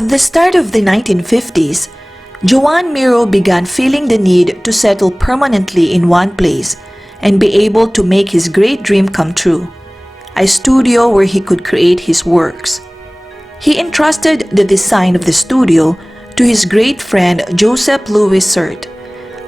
At the start of the 1950s, Joan Miro began feeling the need to settle permanently in one place and be able to make his great dream come true, a studio where he could create his works. He entrusted the design of the studio to his great friend Joseph Louis Sert,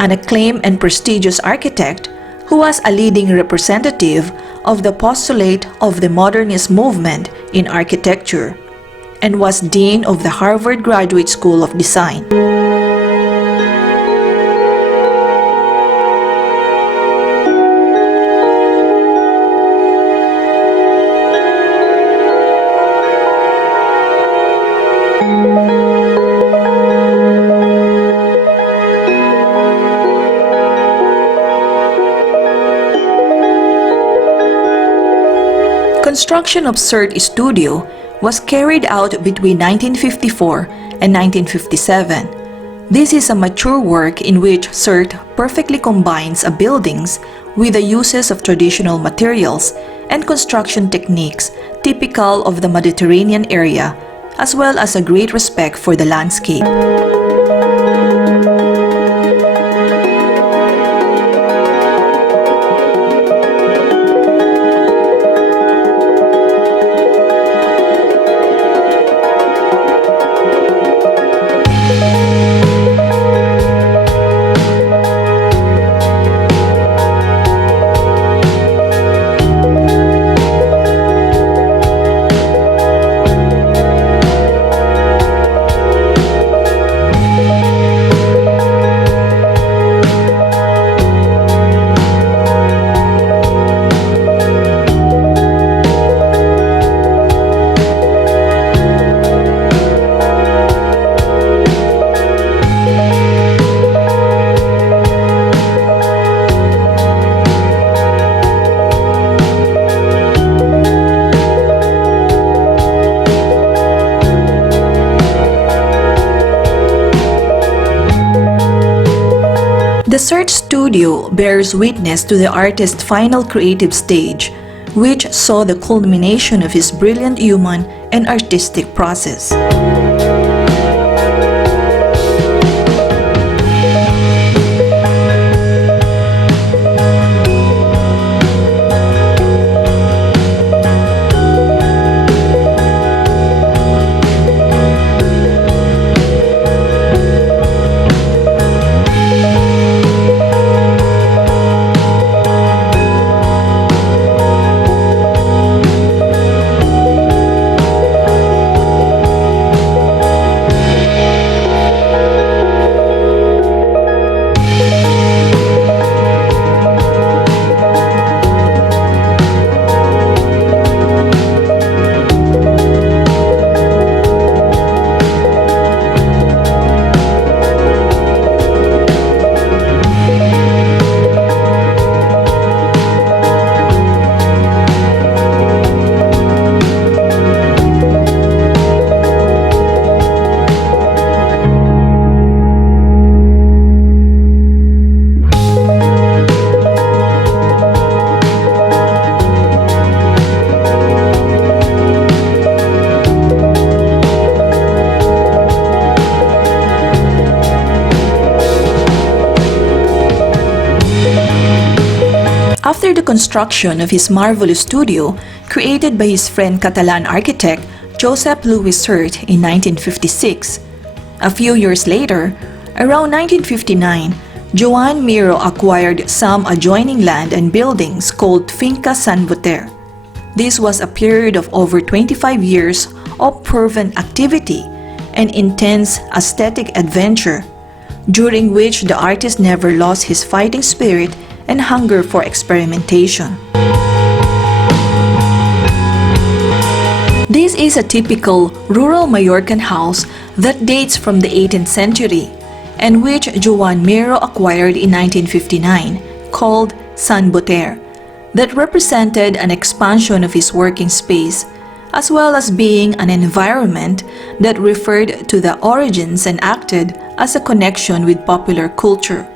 an acclaimed and prestigious architect who was a leading representative of the postulate of the modernist movement in architecture and was dean of the Harvard Graduate School of Design. Construction of Sert's studio was carried out between 1954 and 1957. This is a mature work in which Sert perfectly combines a buildings with the uses of traditional materials and construction techniques typical of the Mediterranean area, as well as a great respect for the landscape. The Sert studio bears witness to the artist's final creative stage, which saw the culmination of his brilliant human and artistic process. After the construction of his marvelous studio, created by his friend Catalan architect Joseph Louis Sert in 1956, a few years later, around 1959, Joan Miro acquired some adjoining land and buildings called Finca San Boter. This was a period of over 25 years of fervent activity and intense aesthetic adventure, during which the artist never lost his fighting spirit and hunger for experimentation. This is a typical rural Mallorcan house that dates from the 18th century and which Joan Miro acquired in 1959, called San Boter, that represented an expansion of his working space, as well as being an environment that referred to the origins and acted as a connection with popular culture.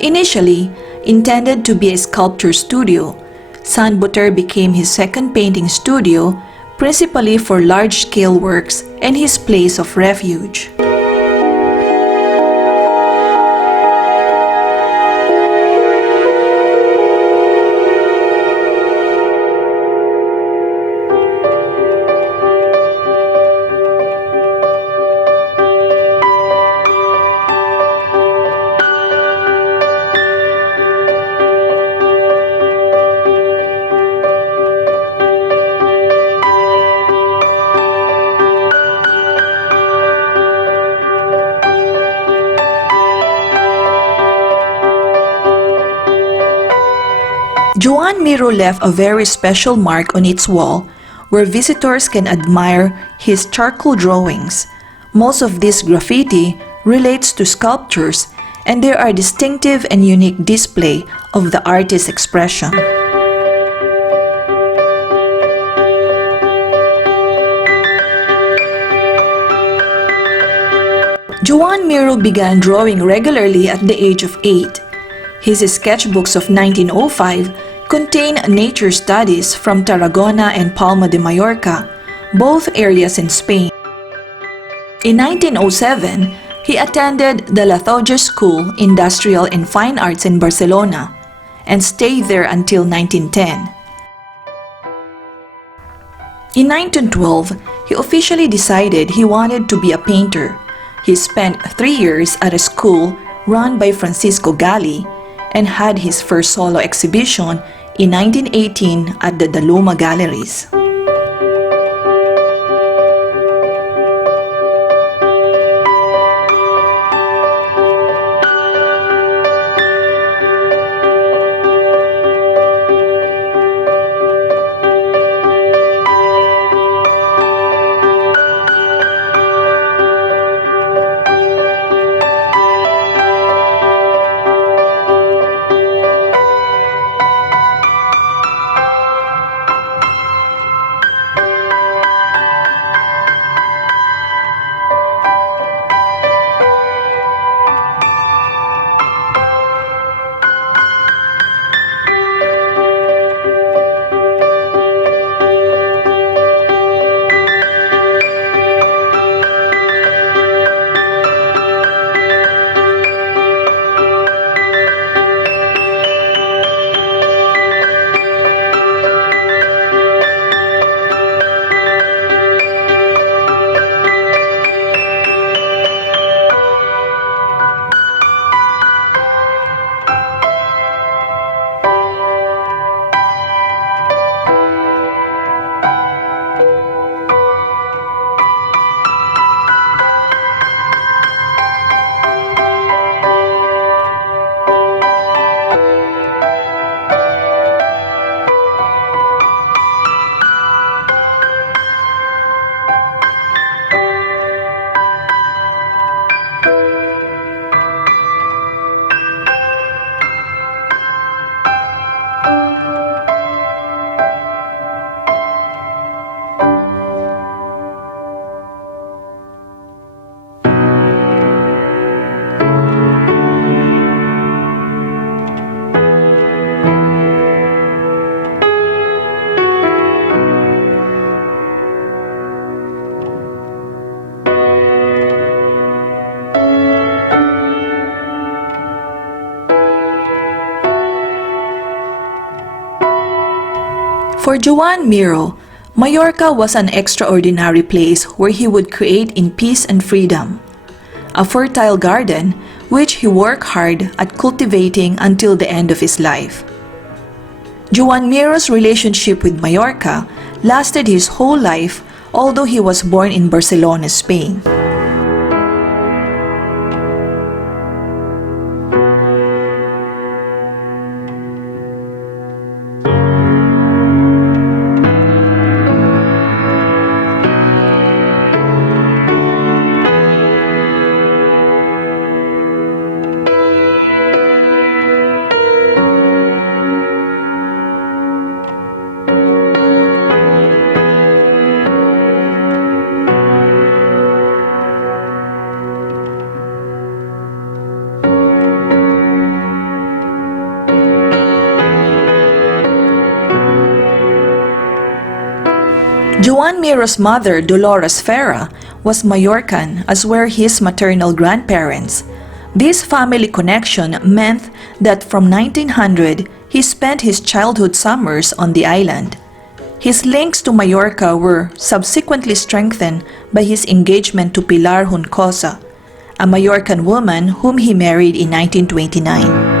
Initially intended to be a sculpture studio, San Boter became his second painting studio, principally for large-scale works and his place of refuge. Joan Miro left a very special mark on its wall where visitors can admire his charcoal drawings. Most of this graffiti relates to sculptures and they are distinctive and unique display of the artist's expression. Joan Miro began drawing regularly at the age of 8. His sketchbooks of 1905 contain nature studies from Tarragona and Palma de Mallorca, both areas in Spain. In 1907, he attended the dhellesjournal School, Industrial and Fine Arts in Barcelona, and stayed there until 1910. In 1912, he officially decided he wanted to be a painter. He spent 3 years at a school run by Francisco Gali and had his first solo exhibition in 1918 at the Daluma Galleries. For Joan Miro, Mallorca was an extraordinary place where he would create in peace and freedom. A fertile garden which he worked hard at cultivating until the end of his life. Joan Miro's relationship with Mallorca lasted his whole life, although he was born in Barcelona, Spain. Joan Miro's mother, Dolores Ferra, was Mallorcan, as were his maternal grandparents. This family connection meant that from 1900, he spent his childhood summers on the island. His links to Mallorca were subsequently strengthened by his engagement to Pilar Juncosa, a Mallorcan woman whom he married in 1929.